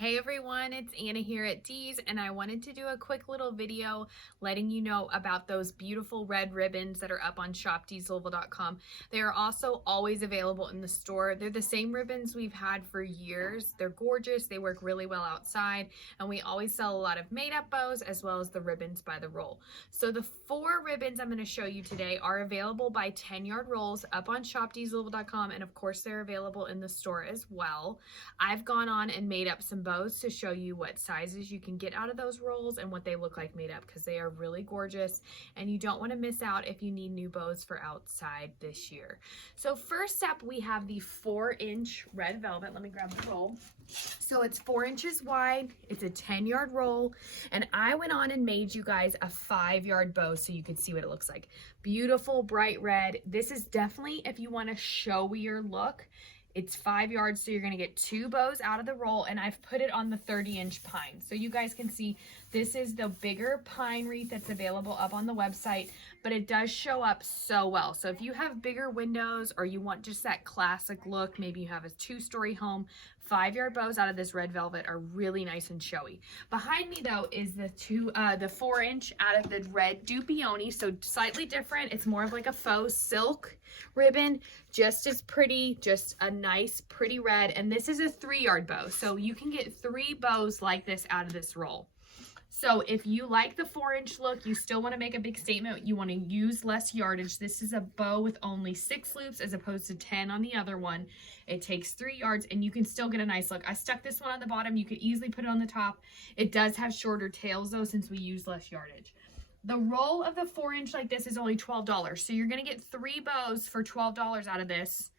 Hey everyone, it's Anna here at Dee's, and I wanted to do a quick little video letting you know about those beautiful red ribbons that are up on shopdeeslouisville.com. They are also always available in the store. They're the same ribbons we've had for years. They're gorgeous, they work really well outside, and we always sell a lot of made-up bows as well as the ribbons by the roll. So the 4 ribbons I'm going to show you today are available by 10-yard rolls up on shopdeeslouisville.com, and of course they're available in the store as well. I've gone on and made up some bows to show you what sizes you can get out of those rolls and what they look like made up, because they are really gorgeous and you don't want to miss out if you need new bows for outside this year. So first up, we have the 4-inch red velvet. Let me grab the roll. So it's 4 inches wide, it's a 10-yard roll, and I went on and made you guys a 5-yard bow so you could see what it looks like. Beautiful bright red. This is definitely if you want a showier look. It's 5 yards, so you're going to get 2 bows out of the roll, and I've put it on the 30-inch pine. So you guys can see this is the bigger pine wreath that's available up on the website, but it does show up so well. So if you have bigger windows or you want just that classic look, maybe you have a 2-story home, 5-yard bows out of this red velvet are really nice and showy. Behind me though is the 4-inch out of the red dupioni, so slightly different. It's more of like a faux silk ribbon, just as pretty, just a nice pretty red, and this is a 3-yard bow, so you can get 3 bows like this out of this roll. So if you like the 4-inch look, you still want to make a big statement, you want to use less yardage, this is a bow with only 6 loops as opposed to 10 on the other one. It takes 3 yards and you can still get a nice look. I stuck this one on the bottom, you could easily put it on the top. It does have shorter tails though, since we use less yardage. The roll of the 4-inch like this is only $12, so you're going to get 3 bows for $12 out of this.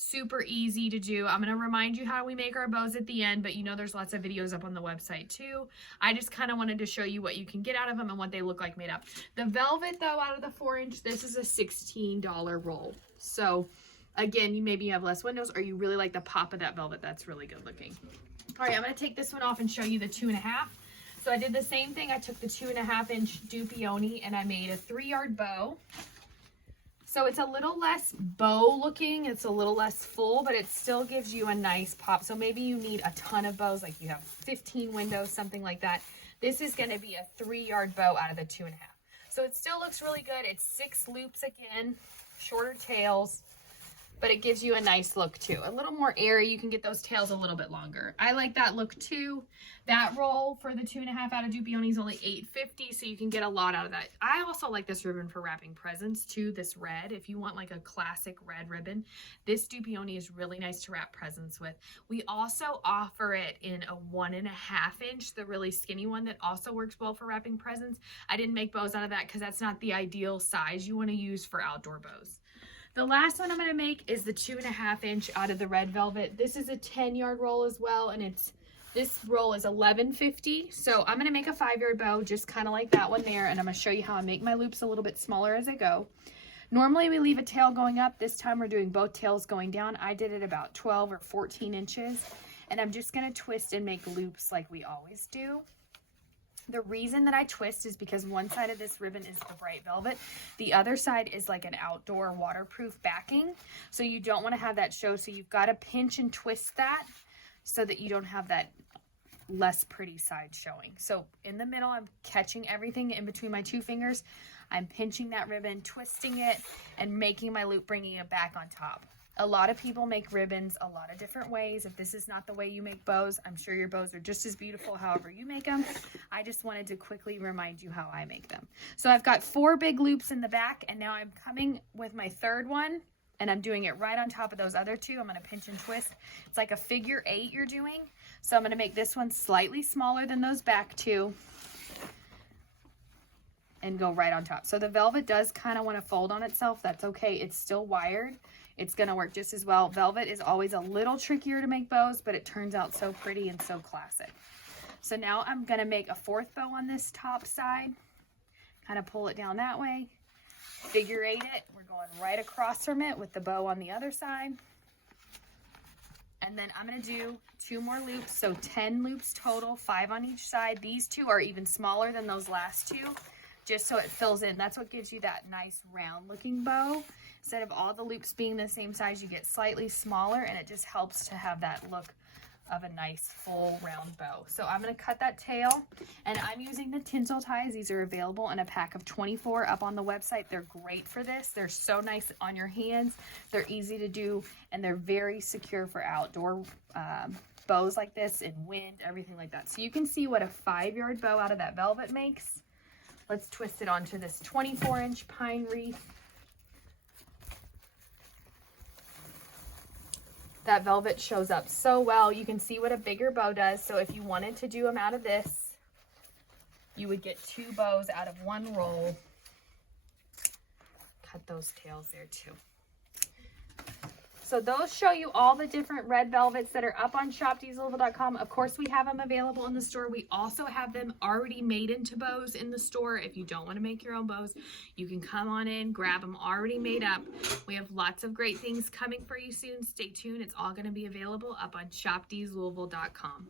Super easy to do. I'm going to remind you how we make our bows at the end, but you know there's lots of videos up on the website too. I just kind of wanted to show you what you can get out of them and what they look like made up. The velvet though, out of the 4-inch, this is a $16 roll. So again, you maybe have less windows or you really like the pop of that velvet. That's really good looking. All right, I'm going to take this one off and show you the 2.5. So I did the same thing. I took the 2.5-inch dupioni and I made a 3-yard bow. So it's a little less bow looking, it's a little less full, but it still gives you a nice pop. So maybe you need a ton of bows, like you have 15 windows, something like that. This is going to be a 3-yard bow out of the 2.5. So it still looks really good. It's 6 loops again, shorter tails, but it gives you a nice look too. A little more airy, you can get those tails a little bit longer. I like that look too. That roll for the 2.5 out of dupioni is only $8.50, so you can get a lot out of that. I also like this ribbon for wrapping presents too, this red. If you want like a classic red ribbon, this dupioni is really nice to wrap presents with. We also offer it in a 1.5-inch, the really skinny one that also works well for wrapping presents. I didn't make bows out of that because that's not the ideal size you want to use for outdoor bows. The last one I'm going to make is the 2.5-inch out of the red velvet. This is a 10-yard roll as well, and this roll is $11.50. So I'm going to make a 5-yard bow just kind of like that one there, and I'm going to show you how I make my loops a little bit smaller as I go. Normally we leave a tail going up. This time we're doing both tails going down. I did it about 12 or 14 inches, and I'm just going to twist and make loops like we always do. The reason that I twist is because one side of this ribbon is the bright velvet. The other side is like an outdoor waterproof backing. So you don't want to have that show. So you've got to pinch and twist that so that you don't have that less pretty side showing. So in the middle, I'm catching everything in between my 2 fingers. I'm pinching that ribbon, twisting it, and making my loop, bringing it back on top. A lot of people make ribbons a lot of different ways. If this is not the way you make bows, I'm sure your bows are just as beautiful however you make them. I just wanted to quickly remind you how I make them. So I've got 4 big loops in the back, and now I'm coming with my 3rd one, and I'm doing it right on top of those other 2. I'm going to pinch and twist. It's like a figure 8 you're doing. So I'm going to make this one slightly smaller than those back 2 and go right on top. So the velvet does kind of want to fold on itself. That's okay. It's still wired. It's going to work just as well. Velvet is always a little trickier to make bows, but it turns out so pretty and so classic. So now I'm going to make a 4th bow on this top side. Kind of pull it down that way. Figure 8 it. We're going right across from it with the bow on the other side. And then I'm going to do 2 more loops. So 10 loops total, 5 on each side. These 2 are even smaller than those last 2, just so it fills in. That's what gives you that nice round looking bow. Instead of all the loops being the same size, you get slightly smaller, and it just helps to have that look of a nice full round bow. So I'm going to cut that tail, and I'm using the tinsel ties. These are available in a pack of 24 up on the website. They're great for this. They're so nice on your hands. They're easy to do, and they're very secure for outdoor bows like this, in wind, everything like that. So you can see what a 5-yard bow out of that velvet makes. Let's twist it onto this 24-inch pine wreath. That velvet shows up so well. You can see what a bigger bow does. So if you wanted to do them out of this, you would get 2 bows out of 1 roll. Cut those tails there too. So those show you all the different red velvets that are up on shopdeeslouisville.com. Of course, we have them available in the store. We also have them already made into bows in the store. If you don't want to make your own bows, you can come on in, grab them already made up. We have lots of great things coming for you soon. Stay tuned. It's all going to be available up on shopdeeslouisville.com.